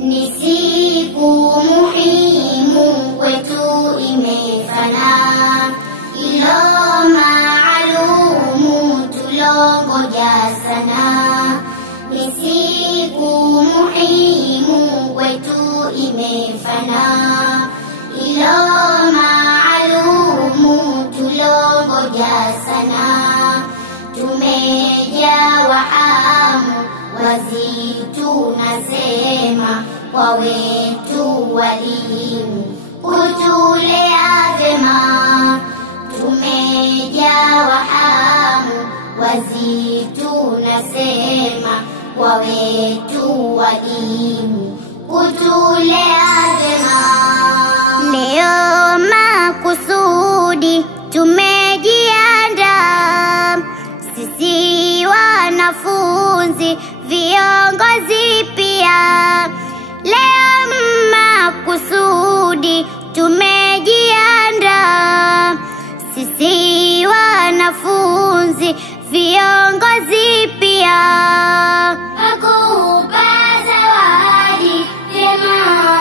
Ni siku muhimu kwetu imefana, ilo maalumu tulongoja sana. Ni siku muhimu kwetu imefana, ilo maalumu tulongoja sana. Tumejawa hamu wazi tunasema kwa wetu walimu kutulea vyema. Tumejawa hamu wazi tunasema kwa wetu walimu kutulea vyema. Leo makusudi tumejiandaa sisi wanafunzi viongozi pia. Leo makusudi tumejiandaa sisi wanafunzi viongozi pia. Akupa zawadi vyema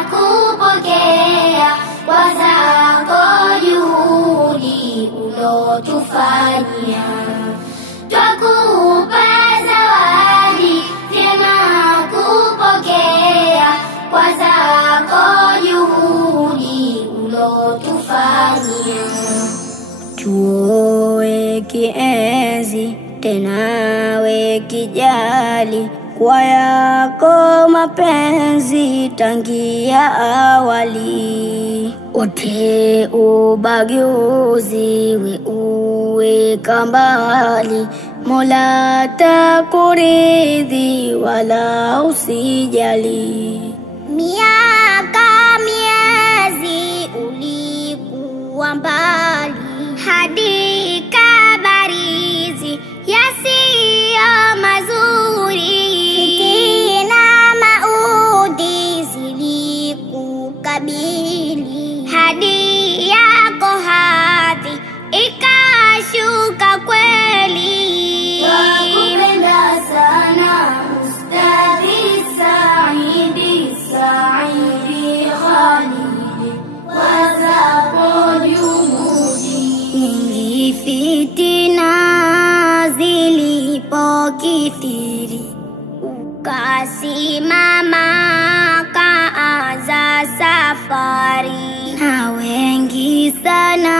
kupokea kwa zako juhudi ulotufanyia. Twakupa zawadi vyema kupokea kwa zako juhudi ulotufanyia. Tuwe kienzi tena we kijali kwa yako mapenzi tangia awali. Ote ubaguzi we uweka mbali, Mola takuridhi wala usijali. Miaka miezi ulikuwa mbali, hadi kabarizi yasiyo mazuri. Fitina maudhi zilikukabili, hadi yako hadhi ikashuka kweli. Twakupenda sana Ustadhi Saidi Khalidi kwa zako juhudi. Nyingi fitina zilipokithiri, ukasimama kaanza safari. Na wengi sana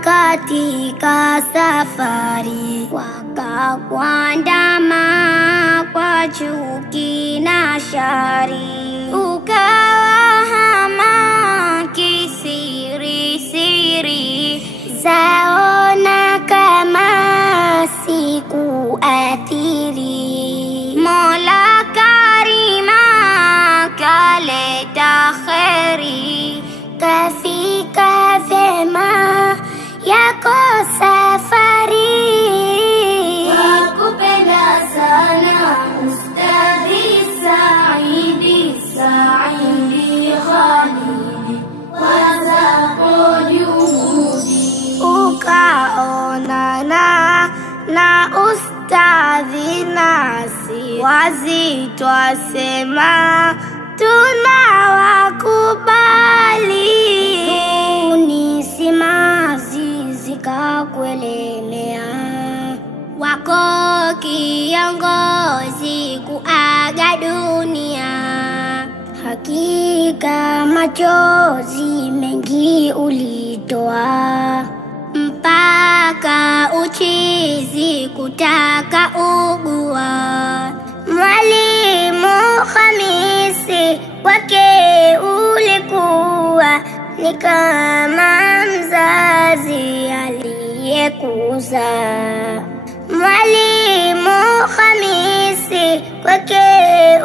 katika safari wakakuandama kwa chuki na shari. Ukawahama kisiri siri, zaona kama sikuathiri. Mola Karima kaleta kheri, kafika vyema yako safari. Twakupenda sana Ustadhi Saidi Khalidi kwa zako juhudi. Ukaonana na Ustadhi nasi wazi twasema tunawakubali. Huzuni simanzi zikakuelemea, wako kiongozi kuaga dunia. Hakika machozi mengi ulitoa, mpaka uchizi kutaka ugua. Mwalimu Khamisi kwake ulikuwa ni kama mzazi aliyekuzaa. Mwalimu Khamisi kwake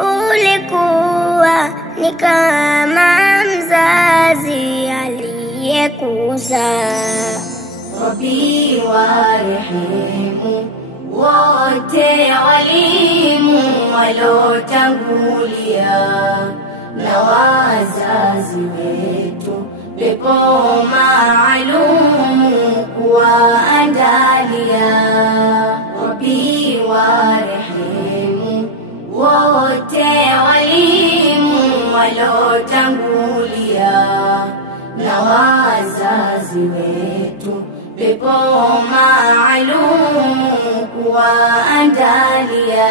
ulikuwa ni kama mzazi aliyekuzaa. kuzaa. Rabbi warehemu wote walimu walotangulia na wazazi wetu, pepo maalumu kuwaandalia. Rabbi warehemu wote walimu walotangulia na wazazi wetu, pepo maalumu kuwaandalia.